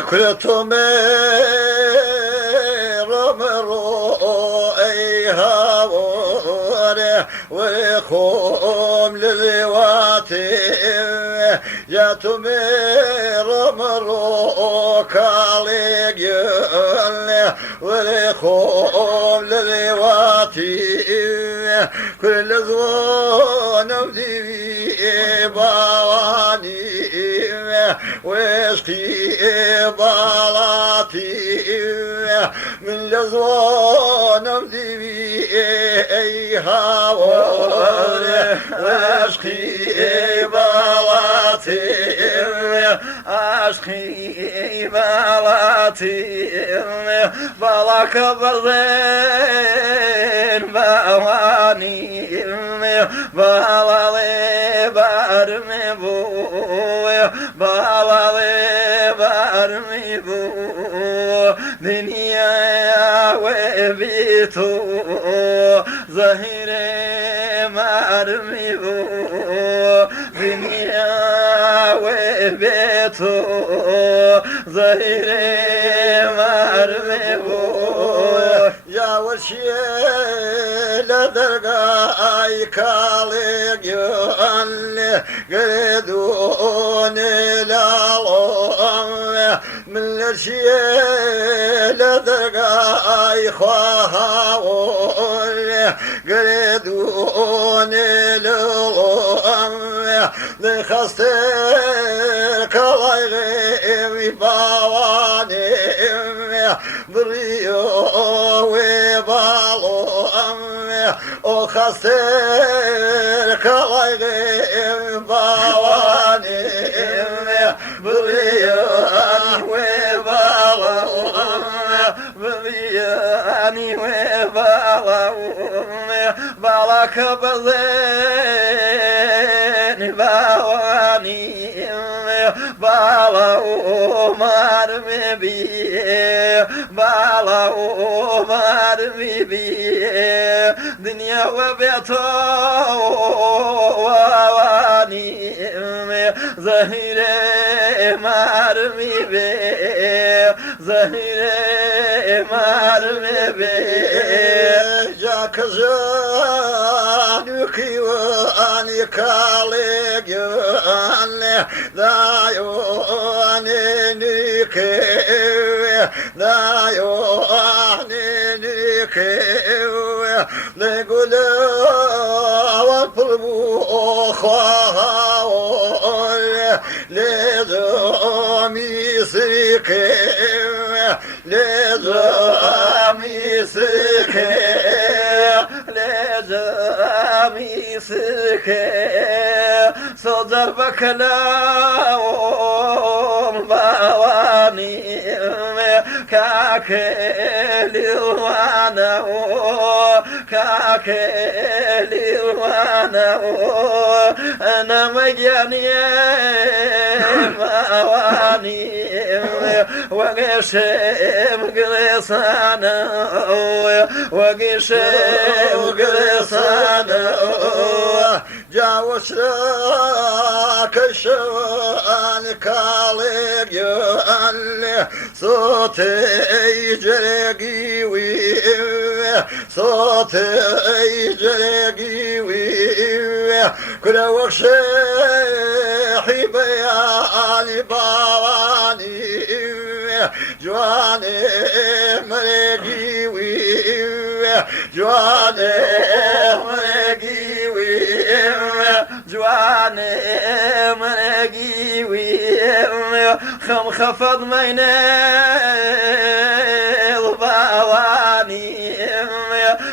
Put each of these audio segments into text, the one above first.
كلتم رمرو ايها ولكم للواتي جاتم رمرو كاليجل ولكم للواتي كل زوان ودي بواني ويسقي بالاتي من لزوان ودي ايها ويسقي بالاتي عشقي بالاتي بلاك برزين بواني بالالي برمي بو بالالي برمي بو دنيا وبيتو ظهري مرمي بو دنيا وبيتو ظهري مرمي بو يا وشيل درقاي كاليجل قردون الالوم من الشيل درقاي خواهول قردون الالوم لخستك الله غير بواني بريو وبالو او خستك الله غير بواني بريو وبالو برياني وبالو بالك بزين بواني بالاو مرمي بي بالاو مرمي بي دنيا وبيتو وواني زهيري مرمي بي زهيري مرمي بي جاك زانوكي واني كاليجان دايوني نيكي دايوني نيكي نقول والبربو خواهول لزومي سيكي لزومي سيكي لزومي سيكي صدر بكلام بواني كاكلي وانا كاكلي وانا انا مجاني بواني وقشم قلسانا وقشم قلسانا جاوش لك الشوان كاليجان صوتي يجري وي صوتي يجري وي كل وقت حبياني بواني جواني مرقي وي جواني مرقي وي جواني مرقي وي خم خفض ميني البواني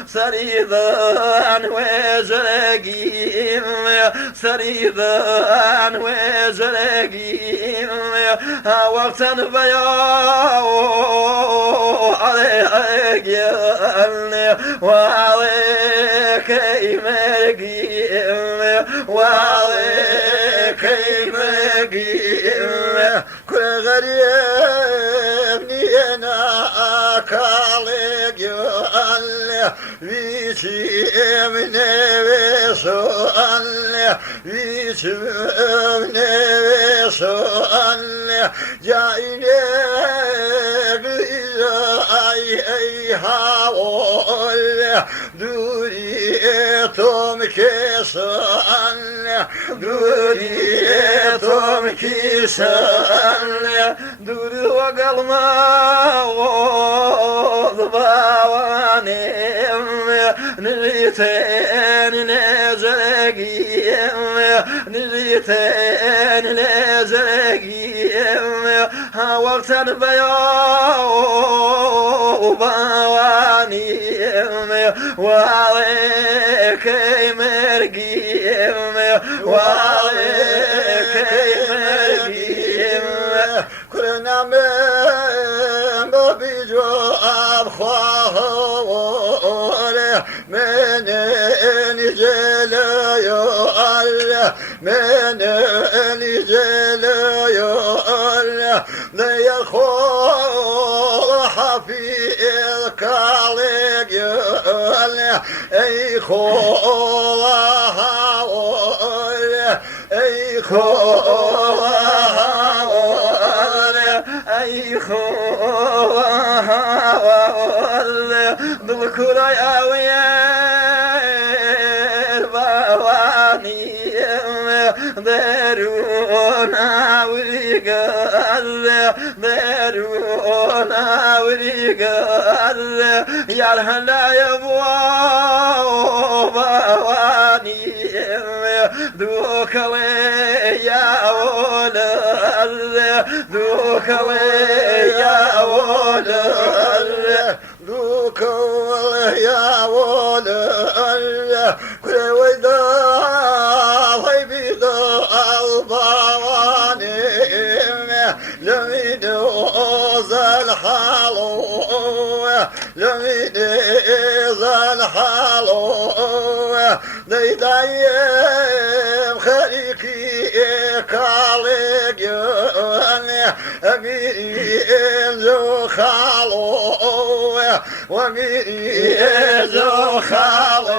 سريضان وزرقي سريضان وزرقي وقتا بيو عليك وعليك مرقي وعليك مرقي كل غريب نينا كاليك Viçim nevesan Viçim nevesan Caine ay havol Duriyetom kesan Duriyetom kesan Duri vagalma ol bavanem Niriten nezegiyem Niriten nezegiyem Vaktan beyav bavaniyem Valekey mergiyem Valekey mergiyem Kurenamem babijo abkhahore Menen jelayo Allah Menen jelayo Allah Neyel حفيظ كالك يا اي خوها اي خوها اي خوها بالكل اوير بواني درون ورقال درون ورقال يا الهلا يا بواني دوكوي يا ولد دوكوي يا ولد دوكوي يا ولد كل ودا بيضا البواني لميدوز الحلو لميدوز الحلو دايم خليكي كالجون أمير زو خالو وأمير زو خالو